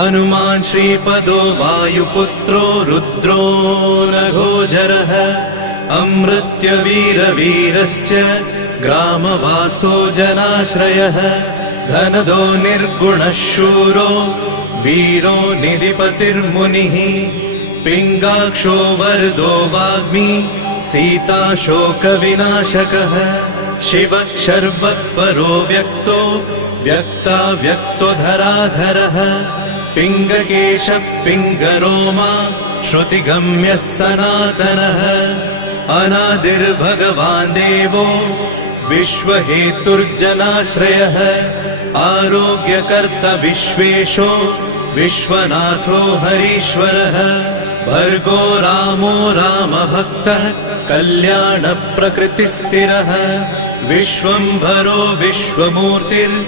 हनुमान् श्रीपदो वायुपुत्रो रुद्रो नघोजरः अमृत्यवीरवीरश्च ग्रामवासो जनाश्रयः धनदो निर्गुणः शूरो वीरो निधिपतिर्मुनिः पिङ्गाक्षो वरदो वाग्मी सीता शोकविनाशकः शिवः शर्वः व्यक्तो व्यक्तो धराधरः पिङ्गकेशः पिङ्गरोमा श्रुतिगम्यः सनातनः अनादिर्भगवान् देवो विश्वहेतुर्जनाश्रयः आरोग्यकर्ता विश्वेशो विश्वनाथो हरीश्वरः भर्गो रामो रामभक्तः कल्याणप्रकृतिस्थिरः विश्वम्भरो विश्वमूर्तिर्